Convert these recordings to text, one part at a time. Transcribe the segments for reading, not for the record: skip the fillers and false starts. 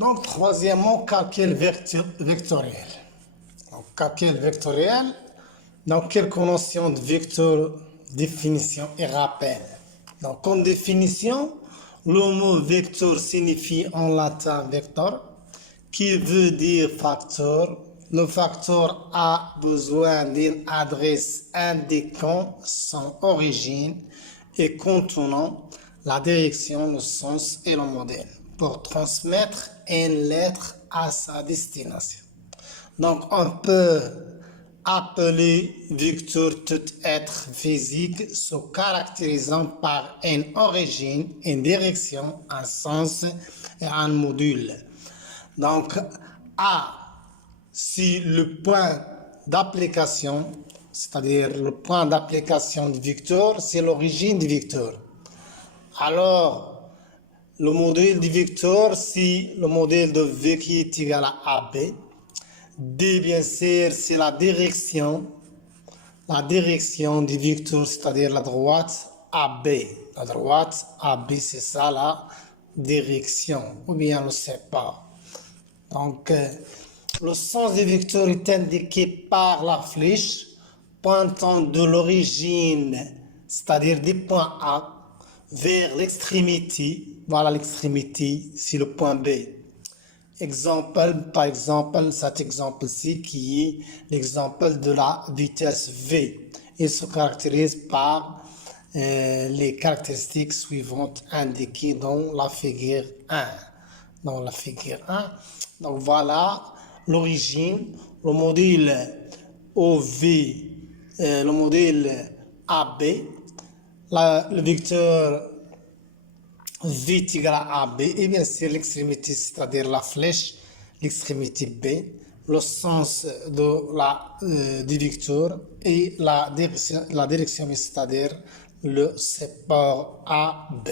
Donc, troisièmement, calcul vectoriel. Donc, calcul vectoriel, donc quelques notions de vecteur, définition et rappel. Donc, comme définition, le mot vecteur signifie en latin vector, qui veut dire facteur. Le facteur a besoin d'une adresse indiquant son origine et contenant la direction, le sens et le modèle pour transmettre une lettre à sa destination. Donc, on peut appeler vecteur tout être physique se caractérisant par une origine, une direction, un sens et un module. Donc, A, si le point d'application, c'est-à-dire le point d'application du vecteur, c'est l'origine du vecteur. Alors, le modèle du vecteur, c'est le modèle de V qui est égal à AB. D, bien sûr, c'est la direction du vecteur, c'est-à-dire la droite AB. La droite AB, c'est ça la direction, ou bien on ne sait pas. Donc, le sens du vecteur est indiqué par la flèche pointant de l'origine, c'est-à-dire du point A, vers l'extrémité. Voilà l'extrémité, c'est le point B. Par exemple, cet exemple-ci qui est l'exemple de la vitesse V. Il se caractérise par les caractéristiques suivantes indiquées dans la figure 1. Dans la figure 1. Donc voilà l'origine, le modèle OV, le modèle AB, le vecteur V est égal à AB et bien sûr l'extrémité, c'est-à-dire la flèche, l'extrémité B, le sens du vecteur et la direction, c'est-à-dire le support AB.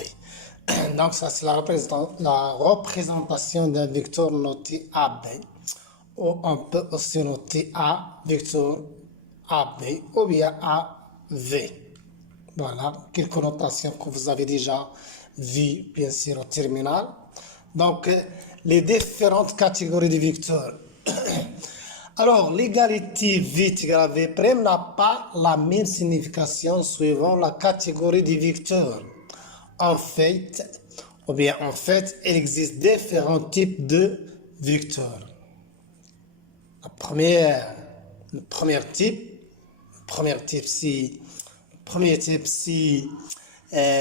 Donc ça c'est la représentation d'un vecteur noté AB, ou on peut aussi noter A, vecteur AB ou bien AV. Voilà, quelques notations que vous avez déjà vues, bien sûr, au terminal. Donc, les différentes catégories de vecteurs. Alors, l'égalité V égale à V' n'a pas la même signification suivant la catégorie de vecteurs. En fait, il existe différents types de vecteurs. Le premier type, c'est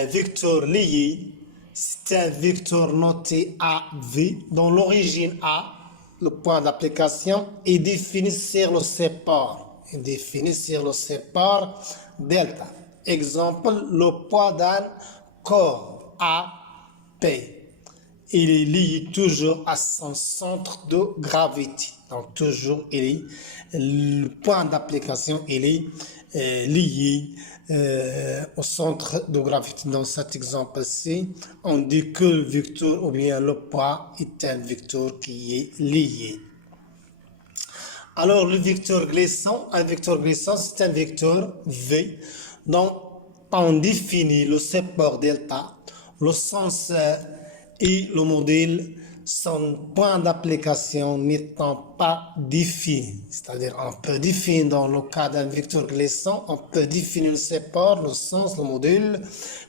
vecteur lié. C'est un vecteur noté AV dont l'origine A, le point d'application, est défini sur le support. Delta. Exemple, le poids d'un corps AP. Il est lié toujours à son centre de gravité. Donc toujours, le point d'application est lié au centre de gravité. Dans cet exemple-ci, on dit que le vecteur ou bien le poids est un vecteur qui est lié. Alors le vecteur glissant, c'est un vecteur V. Donc on définit le support delta, le sens et le modèle, son point d'application n'étant pas défini. C'est-à-dire, on peut définir dans le cas d'un vecteur glissant, on peut définir le support, le sens, le modèle,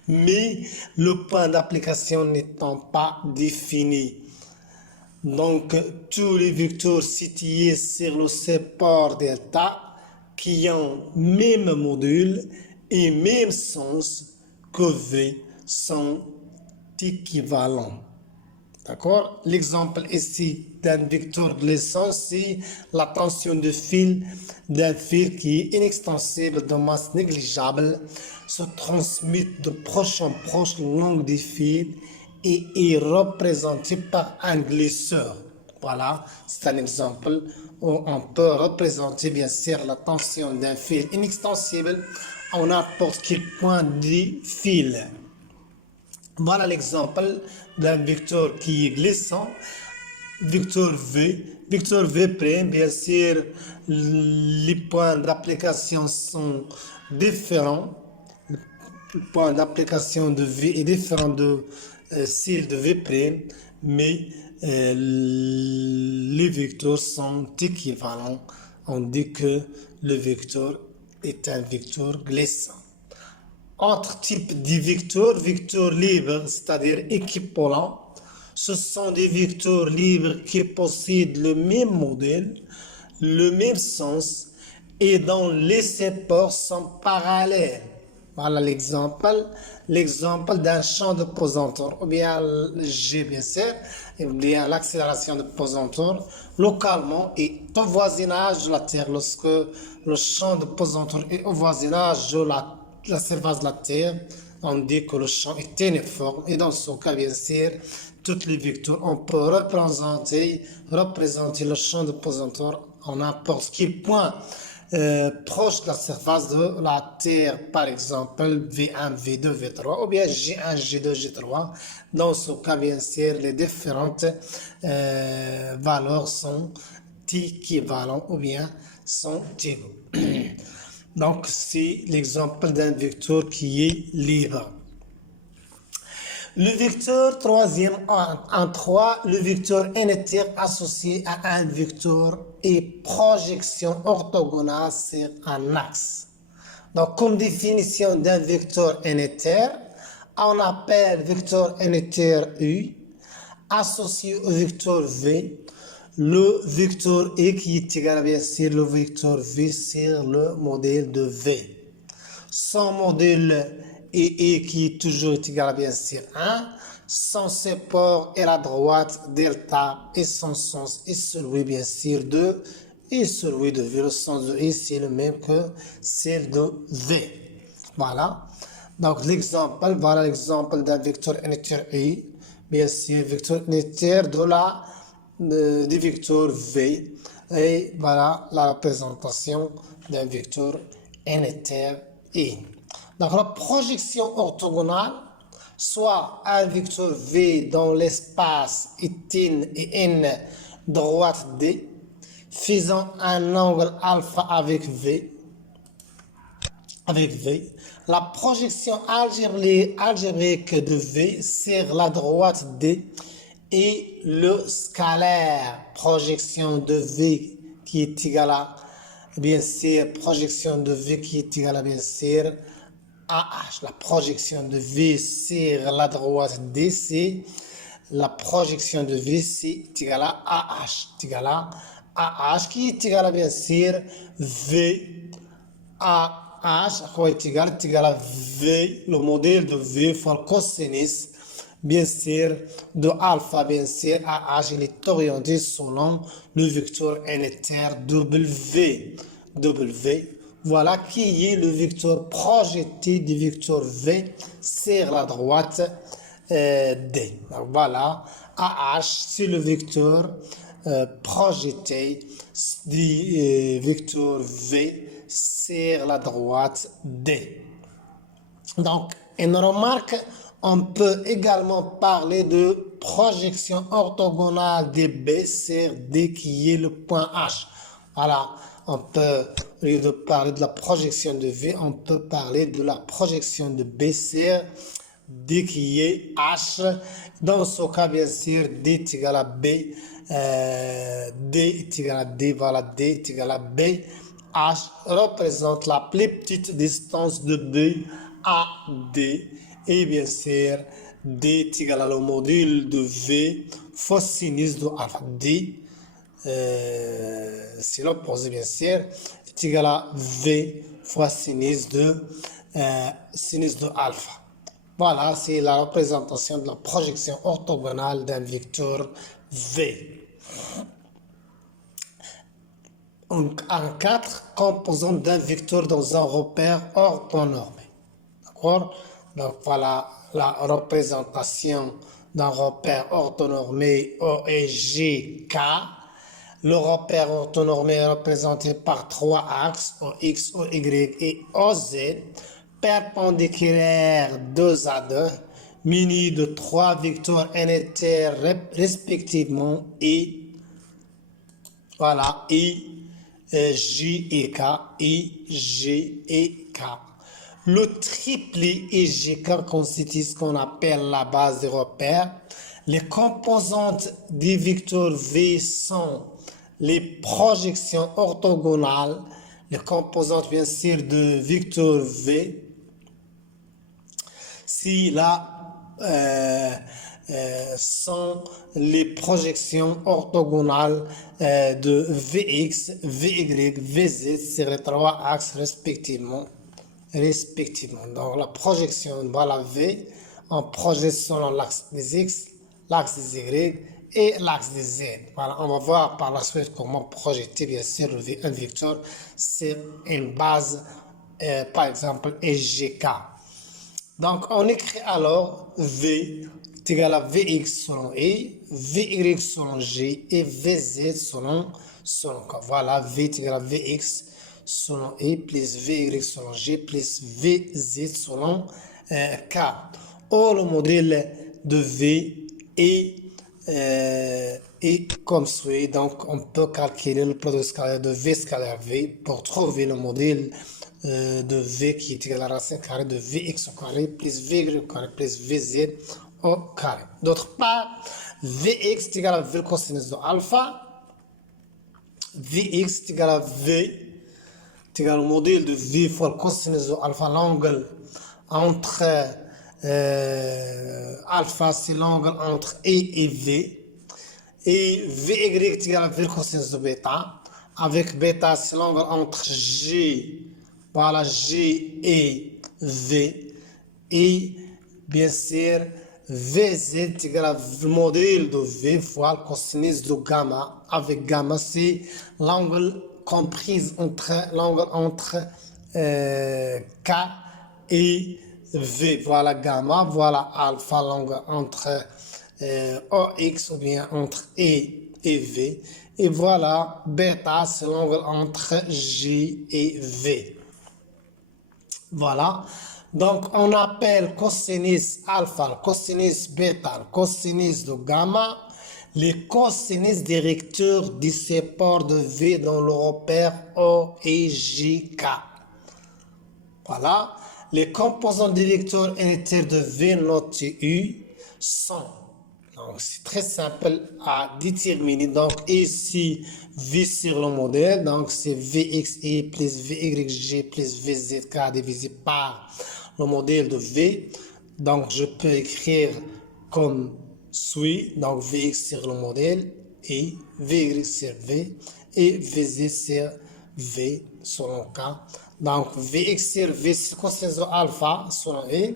mais le point d'application n'étant pas défini. Donc, tous les vecteurs situés sur le support delta qui ont même modèle et même sens que V sont équivalents. D'accord? L'exemple ici d'un vecteur glissant, c'est la tension de fil d'un fil qui est inextensible de masse négligeable, se transmet de proche en proche le long du fil et est représenté par un glisseur. Voilà, c'est un exemple où on peut représenter bien sûr la tension d'un fil inextensible à n'importe quel point du fil. Voilà l'exemple d'un vecteur qui est glissant, vecteur V. Vecteur V', bien sûr, les points d'application sont différents. Le point d'application de V est différent s'il devait prendre, mais les vecteurs sont équivalents. On dit que le vecteur est un vecteur glissant. Autre type de vecteurs libres, c'est-à-dire équivalents, ce sont des vecteurs libres qui possèdent le même modèle, le même sens et dont les supports sont parallèles. Voilà l'exemple d'un champ de pesanteur, ou bien le G bien sûr, ou bien l'accélération de pesanteur localement et au voisinage de la Terre. Lorsque le champ de pesanteur est au voisinage de la surface de la Terre, on dit que le champ est uniforme et dans ce cas, bien sûr, toutes les vecteurs, on peut représenter le champ de pesanteur en n'importe quel point proche de la surface de la Terre, par exemple V1, V2, V3 ou bien G1, G2, G3. Dans ce cas, bien sûr, les différentes valeurs sont équivalentes ou bien sont égaux. Donc, c'est l'exemple d'un vecteur qui est libre. Le vecteur, troisième en 3, le vecteur unitaire associé à un vecteur et projection orthogonale sur un axe. Donc, comme définition d'un vecteur unitaire, on appelle vecteur unitaire U associé au vecteur V, le vecteur E qui est égal bien sûr le vecteur V sur le modèle de V. Son modèle est qui est toujours égal à bien sûr 1, son support est la droite delta et son sens est celui bien sûr de et celui de V. Le sens de E c'est le même que celle de V. Voilà. Donc voilà l'exemple d'un vecteur unitaire U, bien sûr vecteur unitaire du vecteur V. Et voilà la représentation d'un vecteur unitaire I. Donc la projection orthogonale, soit un vecteur V dans l'espace est N droite D, faisant un angle alpha avec V. La projection algébrique de V sur la droite D et le scalaire projection de V qui est égal à bien sûr projection de V qui est égal à bien sûr AH. La projection de V sur la droite D, c'est la projection de V c'est égal à AH. Égal à AH qui est égal à bien sûr V AH est égal à V, le modèle de V fois le cosinus bien sûr de alpha bien sûr AH il est orienté selon le vecteur unitaire W. Voilà qui est le vecteur projeté du vecteur V sur la droite D. Donc voilà, AH c'est le vecteur projeté du vecteur V sur la droite D. Donc, une remarque, on peut également parler de projection orthogonale de B sur D qui est le point H. Voilà, on peut, au lieu de parler de la projection de V, on peut parler de la projection de B sur D qui est H. Dans ce cas, bien sûr, D est égal à B, D est égal à D, voilà, D est égal à B. H représente la plus petite distance de B à D. Et bien sûr, D est égal à le module de V fois sinus de alpha. D, c'est l'opposé bien sûr, est égal à V fois sinus de alpha. Voilà, c'est la représentation de la projection orthogonale d'un vecteur V. En 4 composantes d'un vecteur dans un repère orthonormé. D'accord? Donc voilà la représentation d'un repère orthonormé OEGK. Le repère orthonormé est représenté par 3 axes, OX, OY et OZ, perpendiculaires 2 à 2, munis de 3 vecteurs unitaires respectivement I, voilà, I, J et K, I, J et K. Le triplet EGK constitue ce qu'on appelle la base des repères. Les composantes des vecteurs V sont les projections orthogonales, les composantes bien sûr de vecteur V. Si là sont les projections orthogonales de Vx, Vy, Vz sur les trois axes respectivement. Donc la projection, voilà V, on projette selon l'axe des X, l'axe des Y et l'axe des Z. Voilà, on va voir par la suite comment projeter bien sûr un vecteur sur une base, par exemple EGK. Donc on écrit alors V est égal à Vx selon I, Vy selon G et Vz selon K. Voilà, V est égal à Vx selon I plus Vy selon G plus Vz selon K. Or, le modèle de V est comme suit. Donc, on peut calculer le produit scalaire de V scalaire V pour trouver le modèle de V qui est égal à la racine carrée de Vx au carré plus Vy au carré plus Vz au carré. D'autre part, Vx est égal à V cosinus de alpha. Vx est égal à V est égal au modèle de V fois le cosinus de alpha, l'angle entre alpha, c'est l'angle entre E et V. Et Vy est égal à V cosinus de bêta. Avec bêta, c'est l'angle entre G, voilà, G et V. Et bien sûr, Vz est égal à le modèle de V fois le cosinus de gamma. Avec gamma, c'est l'angle comprise entre l'angle entre K et V. Voilà gamma, voilà alpha, l'angle entre OX ou bien entre E et V. Et voilà bêta, c'est l'angle entre G et V. Voilà. Donc, on appelle cosinus alpha, cosinus bêta, cosinus de gamma, les cosinus directeurs du support de V dans le repère O et J, K. Voilà. Les composants directeurs unitaires de V noté U sont, donc c'est très simple à déterminer. Donc ici, V sur le modèle, donc c'est Vxi plus Vyg plus Vzk divisé par le modèle de V. Donc je peux écrire comme suit, donc Vx sur le modèle et Vy sur V et Vz sur V selon K. Donc Vx sur V c'est cosinus de alpha selon E,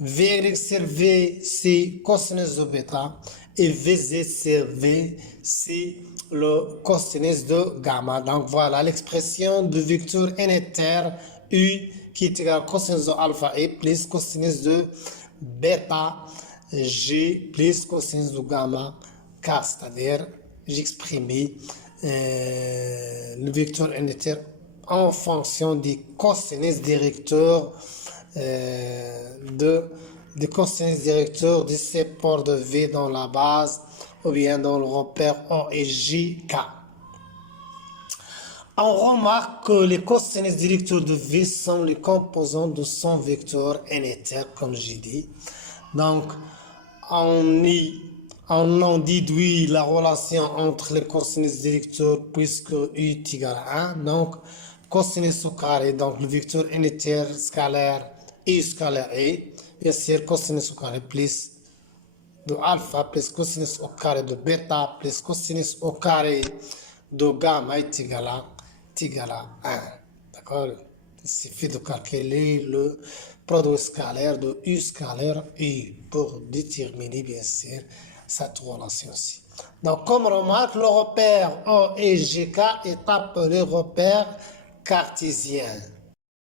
Vy sur V c'est cosinus de bêta et Vz sur V c'est le cosinus de gamma. Donc voilà l'expression de vecteur unitaire U qui est égal à cosinus de alpha E plus cosinus de bêta G plus cosinus de gamma K, c'est-à-dire j'exprimais le vecteur unitaire en fonction des cosinus directeurs des cosinus directeurs du support de V dans la base ou bien dans le repère O et J, K. On remarque que les cosinus directeurs de V sont les composants de son vecteur unitaire, comme j'ai dit. Donc, on en déduit la relation entre les cosinus directeurs puisque U est égal à 1. Donc, cosinus au carré, donc le vecteur unitaire scalaire U scalaire E, bien sûr cosinus au carré plus de alpha plus cosinus au carré de bêta plus cosinus au carré de gamma est égal à 1. D'accord? Il suffit de calculer le produit scalaire de U scalaire U pour déterminer bien sûr cette relation-ci. Donc comme remarque, le repère O et GK est appelé repère cartésien.